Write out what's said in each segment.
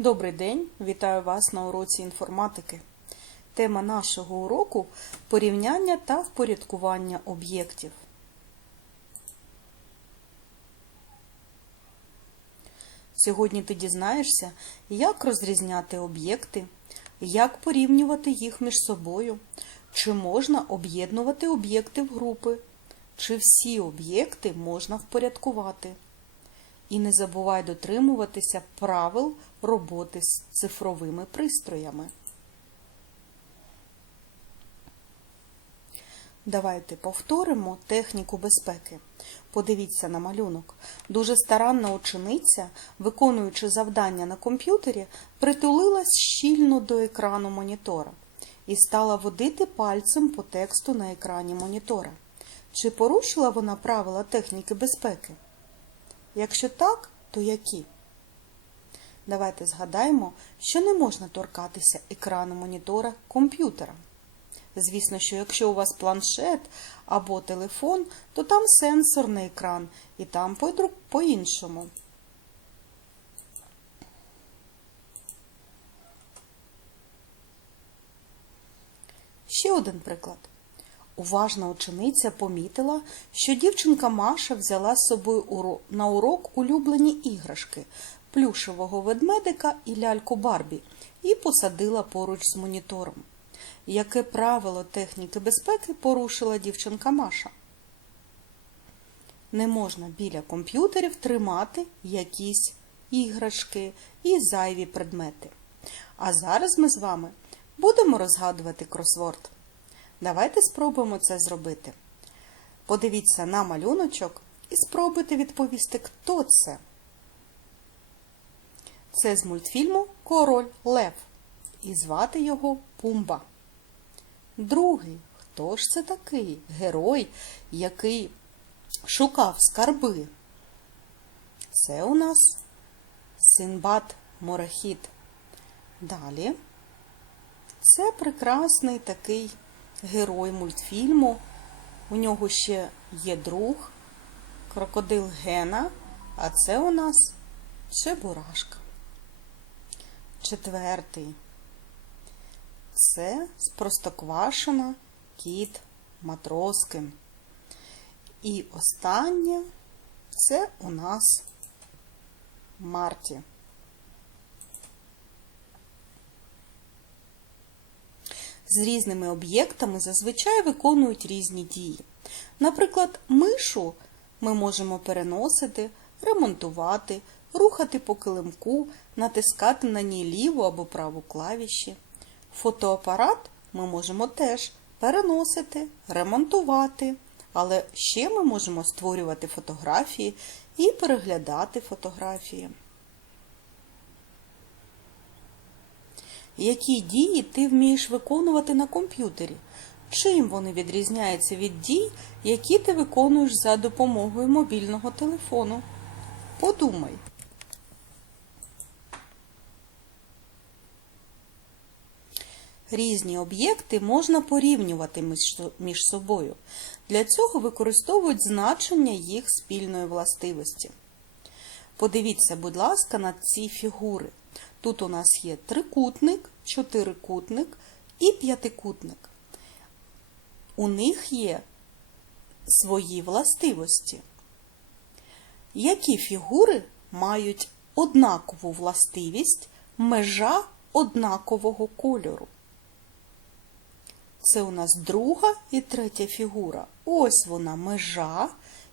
Добрий день, вітаю вас на уроці інформатики. Тема нашого уроку порівняння та впорядкування об'єктів. Сьогодні ти дізнаєшся, як розрізняти об'єкти, як порівнювати їх між собою, чи можна об'єднувати об'єкти в групи, чи всі об'єкти можна впорядкувати. І не забувай дотримуватися правил роботи з цифровими пристроями. Давайте повторимо техніку безпеки. Подивіться на малюнок. Дуже старанна учениця, виконуючи завдання на комп'ютері, притулилась щільно до екрану монітора і стала водити пальцем по тексту на екрані монітора. Чи порушила вона правила техніки безпеки? Якщо так, то які? Давайте згадаємо, що не можна торкатися екрану монітора комп'ютера. Звісно, що якщо у вас планшет або телефон, то там сенсорний екран і там по- по-іншому. Ще один приклад. Уважна учениця помітила, що дівчинка Маша взяла з собою на урок улюблені іграшки плюшевого ведмедика і ляльку Барбі і посадила поруч з монітором. Яке правило техніки безпеки порушила дівчинка Маша? Не можна біля комп'ютерів тримати якісь іграшки і зайві предмети. А зараз ми з вами будемо розгадувати кросворд. Давайте спробуємо це зробити. Подивіться на малюночок і спробуйте відповісти, хто це. Це з мультфільму Король Лев. І звати його Пумба. Другий. Хто ж це такий герой, який шукав скарби? Це у нас Синбад Морехід. Далі. Це прекрасний такий герой мультфільму. У нього ще є друг, крокодил Гена, а це у нас Чебурашка. Четвертий. Це з Простоквашино кіт Матроскин. І останнє це у нас Марті. З різними об'єктами зазвичай виконують різні дії. Наприклад, мишу ми можемо переносити, ремонтувати, рухати по килимку, натискати на ній ліву або праву клавіші. Фотоапарат ми можемо теж переносити, ремонтувати, але ще ми можемо створювати фотографії і переглядати фотографії. Які дії ти вмієш виконувати на комп'ютері? Чим вони відрізняються від дій, які ти виконуєш за допомогою мобільного телефону? Подумай. Різні об'єкти можна порівнювати між собою. Для цього використовують значення їх спільної властивості. Подивіться, будь ласка, на ці фігури. Тут у нас є трикутник, чотирикутник і п'ятикутник. У них є свої властивості. Які фігури мають однакову властивість межа однакового кольору? Це у нас друга і третя фігура. Ось вона межа,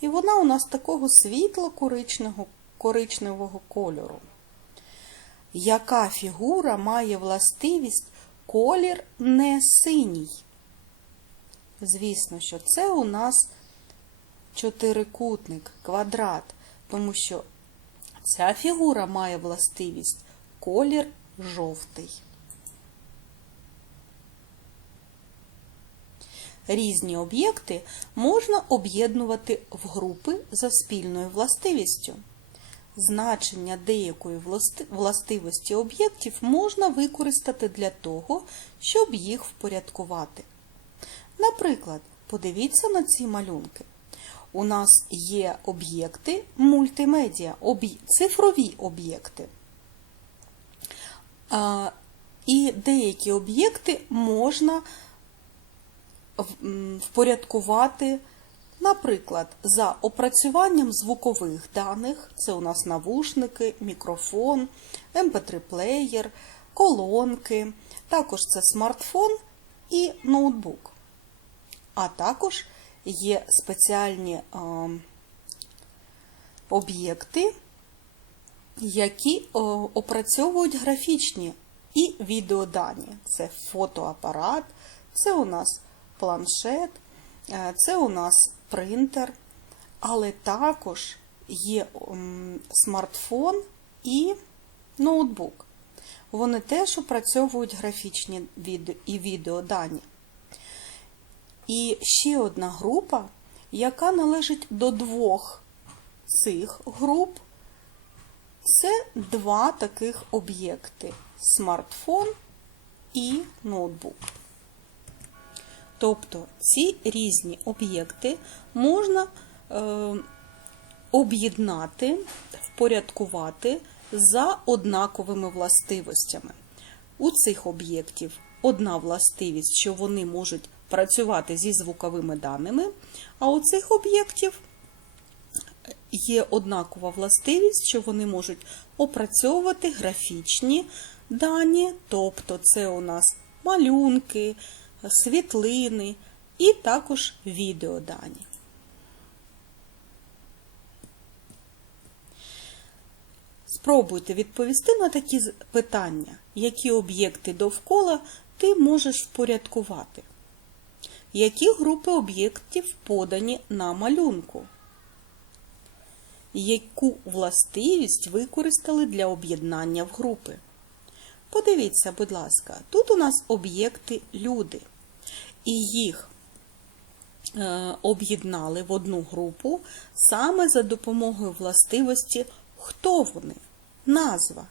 і вона у нас такого світло-коричневого коричневого кольору. Яка фігура має властивість колір не синій? Звісно, що це у нас чотирикутник, квадрат, тому що ця фігура має властивість колір жовтий. Різні об'єкти можна об'єднувати в групи за спільною властивістю. Значення деякої властивості об'єктів можна використати для того, щоб їх впорядкувати. Наприклад, подивіться на ці малюнки. У нас є об'єкти мультимедіа, цифрові об'єкти. І деякі об'єкти можна впорядкувати, наприклад, за опрацюванням звукових даних, це у нас навушники, мікрофон, mp3-плеєр, колонки, також це смартфон і ноутбук. А також є спеціальні а, об'єкти, які о, опрацьовують графічні і відеодані. Це фотоапарат, це у нас планшет, е, це у нас принтер, але також є смартфон і ноутбук. Вони теж опрацьовують графічні і відеодані. І ще одна група, яка належить до двох цих груп, це два таких об'єкти смартфон і ноутбук. Тобто ці різні об'єкти можна е, об'єднати, впорядкувати за однаковими властивостями. У цих об'єктів одна властивість, що вони можуть працювати зі звуковими даними, а у цих об'єктів є однакова властивість, що вони можуть опрацьовувати графічні дані, тобто це у нас малюнки, світлини і також відеодані. Спробуйте відповісти на такі питання, які об'єкти довкола ти можеш впорядкувати. Які групи об'єктів подані на малюнку? Яку властивість використали для об'єднання в групи? Подивіться, будь ласка, тут у нас об'єкти люди, і їх е, об'єднали в одну групу саме за допомогою властивості, хто вони, назва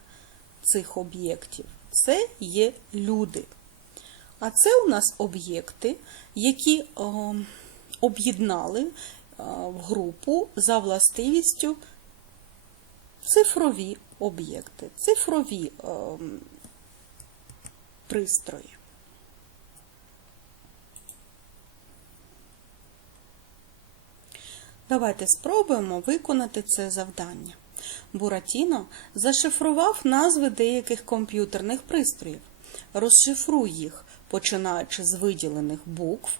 цих об'єктів. Це є люди. А це у нас об'єкти, які е, об'єднали е, в групу за властивістю цифрові об'єкти, цифрові е, пристрої. Давайте спробуємо виконати це завдання. Буратіно зашифрував назви деяких комп'ютерних пристроїв. Розшифруй їх, починаючи з виділених букв.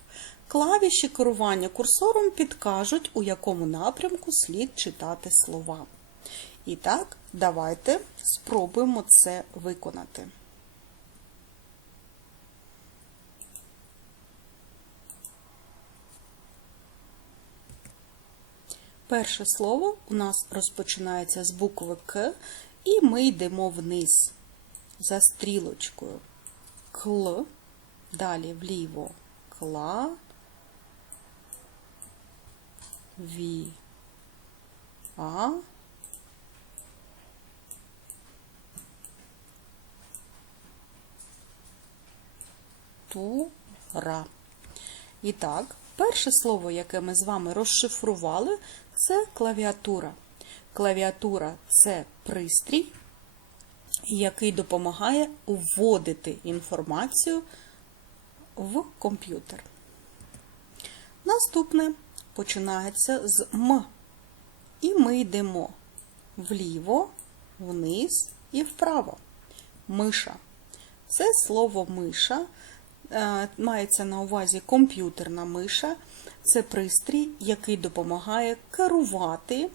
Клавіші керування курсором підкажуть, у якому напрямку слід читати слова. І так, давайте спробуємо це виконати. Перше слово у нас розпочинається з букви К, і ми йдемо вниз за стрілочкою Кл, далі вліво кла, ві, а, тура. І так, перше слово, яке ми з вами розшифрували, це клавіатура. Клавіатура це пристрій, який допомагає вводити інформацію в комп'ютер. Наступне починається з М. І ми йдемо вліво, вниз і вправо. Миша. Це слово миша е, мається на увазі комп'ютерна миша. Це пристрій, який допомагає керувати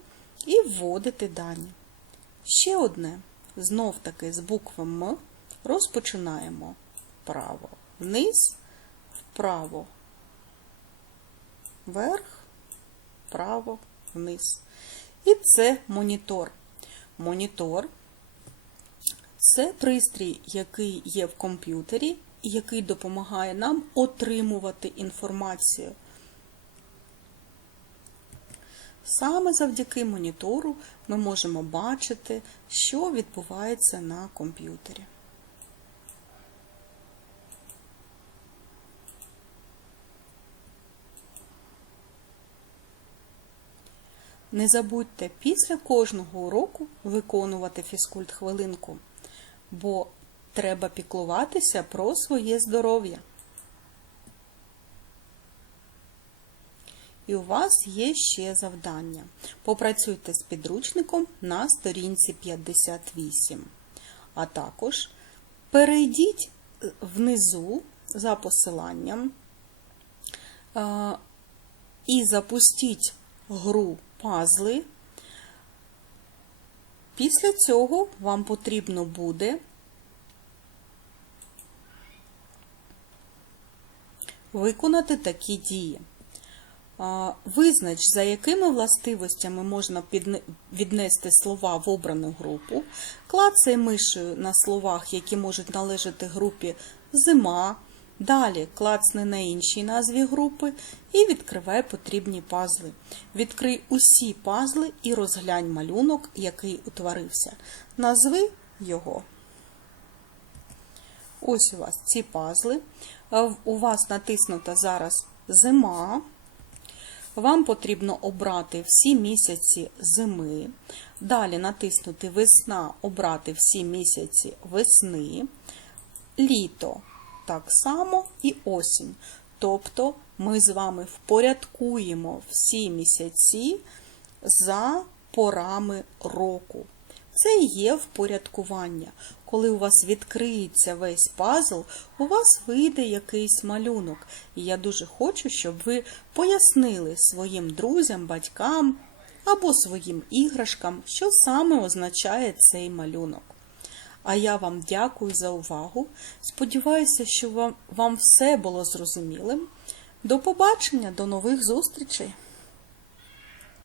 і вводити дані. Ще одне, знов таки з букви М розпочинаємо вправо, вниз, вправо, вверх, вправо, вниз. І це монітор. Монітор це пристрій, який є в комп'ютері який допомагає нам отримувати інформацію. Саме завдяки монітору ми можемо бачити, що відбувається на комп'ютері. Не забудьте після кожного уроку виконувати фізкульт хвилинку, бо треба піклуватися про своє здоров'я. І у вас є ще завдання. Попрацюйте з підручником на сторінці 58. А також перейдіть е, внизу за посиланням е, і запустіть гру пазли. Після цього вам потрібно буде виконати такі дії. Визнач, за якими властивостями можна віднести слова в обрану групу, клацай мишею на словах, які можуть належати групі зима, далі клацни на іншій назві групи і відкривай потрібні пазли. Відкрий усі пазли і розглянь малюнок, який утворився. Назви його. Ось у вас ці пазли. Е, У вас натиснута зараз зима. Вам потрібно обрати всі місяці зими. Далі натиснути весна, обрати всі місяці весни, літо так само і осінь. Тобто ми з вами впорядкуємо всі місяці за порами року. Це і є впорядкування. Коли у вас відкриється весь пазл, у вас вийде якийсь малюнок. І я дуже хочу, щоб ви пояснили своїм друзям, батькам або своїм іграшкам, що саме означає цей малюнок. А я вам дякую за увагу. Сподіваюся, що вам, вам все було зрозумілим. До побачення, до нових зустрічей!